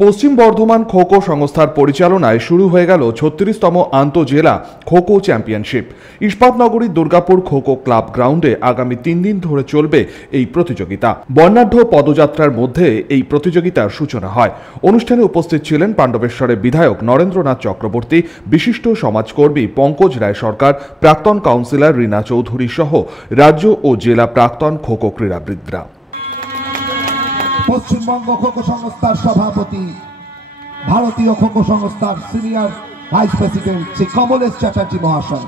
পশ্চিম বর্ধমান খো-খো সংস্থার পরিচালনায় শুরু হয়ে গেল ৩৬তম আন্তঃজেলা খো-খো চ্যাম্পিয়নশিপ। ইস্পাতনগরীর দুর্গাপুর খো-খো ক্লাব গ্রাউন্ডে আগামী ৩ দিন ধরে চলবে এই প্রতিযোগিতা। বর্ণাঢ্য পদযাত্রার মধ্যে এই প্রতিযোগিতার সূচনা হয়। অনুষ্ঠানে উপস্থিত ছিলেন পাণ্ডবেশ্বরের বিধায়ক নরেন্দ্রনাথ চক্রবর্তী, বিশিষ্ট সমাজকর্মী পঙ্কজ রায় সরকার, প্রাক্তন কাউন্সিলর রীনা চৌধুরী সহ রাজ্য ও জেলা প্রাক্তন খো-খো ক্রীড়াবিদরা। পশ্চিমবঙ্গ খো-খো সংস্থার সভাপতি, ভারতীয় খো-খো সংস্থার senior vice president Shri Kamlesh Chatterjee মহাশয়।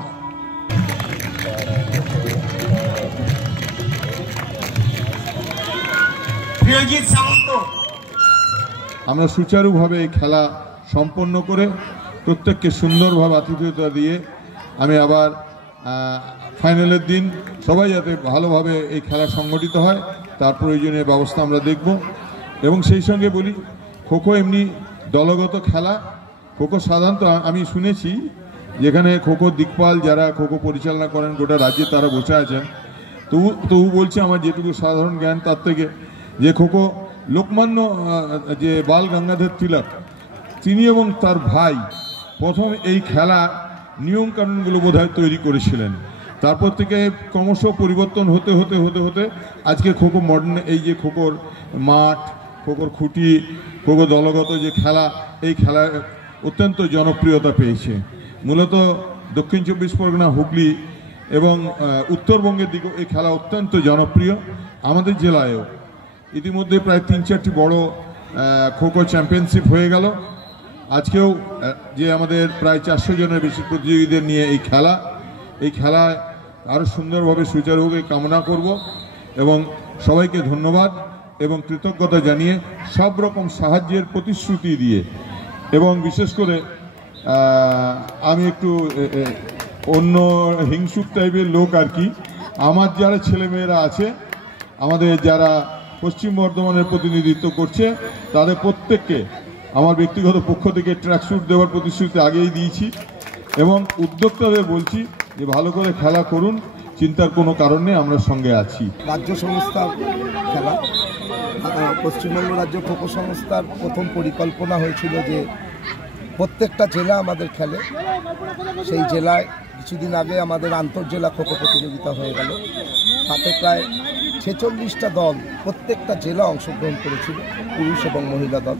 আমরা সুচারুভাবে এই খেলা সম্পন্ন করে প্রত্যেককে সুন্দরভাবে আতিথেয়তা দিয়ে আমি আবার ফাইনালের দিন সবাই যাতে ভালোভাবে এই খেলা সংগঠিত হয় তার প্রয়োজনীয় ব্যবস্থা আমরা দেখব। এবং সেই সঙ্গে বলি, খোখো এমনি দলগত খেলা। খোখো সাধারণত আমি শুনেছি যেখানে খোখো দিকপাল যারা খোখো পরিচালনা করেন গোটা রাজ্যে তারা বসে আছেন, তবু বলছি আমার যেটুকু সাধারণ জ্ঞান তার থেকে, যে খোখো লোকমান্য যে বাল গঙ্গাধর তিলক তিনি এবং তার ভাই প্রথম এই খেলা নিয়মকানুনগুলো বোধহয় তৈরি করেছিলেন। তারপর থেকে ক্রমশ পরিবর্তন হতে হতে হতে হতে আজকে খোখো মডার্ন, এই যে খোখোর মাঠ, খোখোর খুঁটি, খোখো দলগত যে খেলা, এই খেলা অত্যন্ত জনপ্রিয়তা পেয়েছে। মূলত দক্ষিণ ২৪ পরগনা, হুগলি এবং উত্তরবঙ্গের দিকেও এই খেলা অত্যন্ত জনপ্রিয়। আমাদের জেলায়ও ইতিমধ্যে প্রায় ৩-৪টি বড় খোখো চ্যাম্পিয়নশিপ হয়ে গেল। আজকেও যে আমাদের প্রায় ৪০০ জনের বেশি প্রতিযোগীদের নিয়ে এই খেলায় আরও সুন্দরভাবে সুচারুভাবে কামনা করব এবং সবাইকে ধন্যবাদ এবং কৃতজ্ঞতা জানিয়ে সব রকম সাহায্যের প্রতিশ্রুতি দিয়ে, এবং বিশেষ করে আমি একটু অন্য হিংসুক টাইপের লোক আর কি, আমার যারা ছেলেমেয়েরা আছে, আমাদের যারা পশ্চিম বর্ধমানের প্রতিনিধিত্ব করছে, তাদের প্রত্যেককে আমার ব্যক্তিগত পক্ষ থেকে ট্র্যাকস্যুট দেওয়ার প্রতিশ্রুতি আগেই দিয়েছি এবং উদ্যোক্তাদের বলছি যে ভালো করে খেলা করুন, চিন্তার কোনো কারণ নেই, আমরা সঙ্গে আছি। রাজ্য সংস্থার খেলা, পশ্চিমবঙ্গ রাজ্য খোখো সংস্থার প্রথম পরিকল্পনা হয়েছিল যে প্রত্যেকটা জেলা আমাদের খেলে। সেই জেলায় কিছুদিন আগে আমাদের আন্তঃজেলা খোখো প্রতিযোগিতা হয়ে গেল। তাতে প্রায় ৪৬টা দল প্রত্যেকটা জেলা অংশগ্রহণ করেছিল, পুরুষ এবং মহিলা দল।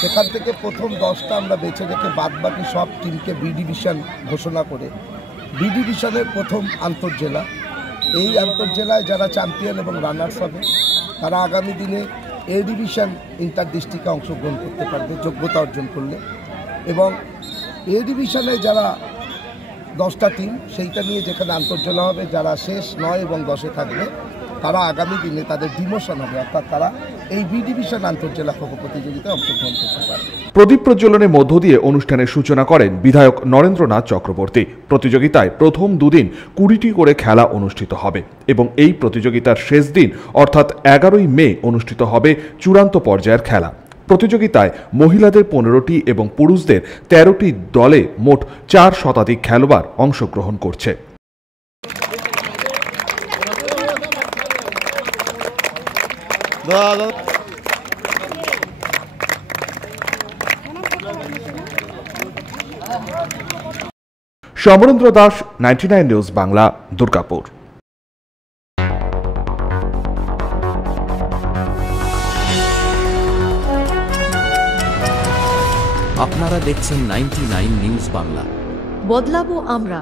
সেখান থেকে প্রথম 10টা আমরা বেছে রেখে বাদবাকি সব টিমকে বি ডিভিশন ঘোষণা করে বি ডিভিশনের প্রথম আন্তঃজেলা, এই আন্তঃজেলায় যারা চ্যাম্পিয়ন এবং রানার্স হবে তারা আগামী দিনে এ ডিভিশন ইন্টার ডিস্ট্রিক্টে অংশগ্রহণ করতে পারবে যোগ্যতা অর্জন করলে। এবং এ ডিভিশনে যারা 10টা টিম, সেইটা নিয়ে যেখানে আন্তঃজেলা হবে, যারা শেষ 9 এবং 10-এ থাকবে তারা আগামী দিনে তাদের ডিমোশন হবে, অর্থাৎ তারা এই বি ডিভিশন আন্তঃজেলা খোখো প্রতিযোগিতায় অংশগ্রহণ করতে পারবে। প্রদীপ প্রজ্বলনের মধ্য দিয়ে অনুষ্ঠানের সূচনা করেন বিধায়ক নরেন্দ্রনাথ চক্রবর্তী। প্রতিযোগিতায় প্রথম দুদিন 20টি করে খেলা অনুষ্ঠিত হবে এবং এই প্রতিযোগিতার শেষ দিন অর্থাৎ 11ই মে অনুষ্ঠিত হবে চূড়ান্ত পর্যায়ের খেলা। প্রতিযোগিতায় মহিলাদের 15টি এবং পুরুষদের 13টি দলে মোট 4 শতাধিক খেলোয়াড় অংশগ্রহণ করছে। সমরেন্দ্র দাস, 99 নিউজ বাংলা, দুর্গাপুর। আপনারা দেখছেন 99 নিউজ বাংলা। বদলাবো আমরা।